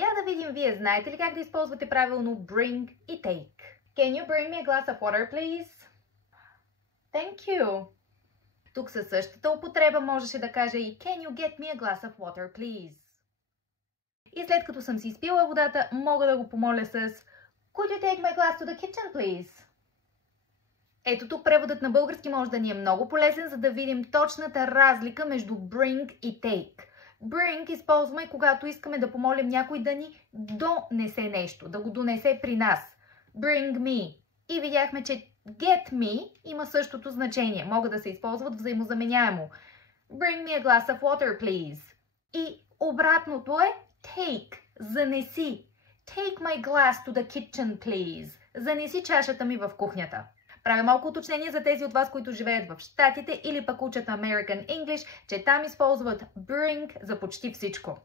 Я да видим, вие знаете ли как да използвате правилно bring и take? Can you bring me a glass of water, please? Thank you. Тук със същата употреба можеше да кажа и Can you get me a glass of water, please? И след като съм си изпила водата, мога да го помоля с Could you take my glass to the kitchen, please? Ето тук преводът на български може да ни е много полезен, за да видим точната разлика между bring и take. Bring използваме, когато искаме да помолим някой да ни донесе нещо, да го донесе при нас. Bring me. И видяхме, че get me има същото значение. Могат да се използват взаимозаменяемо. Bring me a glass of water, please. И обратното е take. Занеси. Take my glass to the kitchen, please. Занеси чашата ми в кухнята. Правя малко уточнение за тези от вас, които живеят в Щатите или пък учат American English, че там използват bring за почти всичко.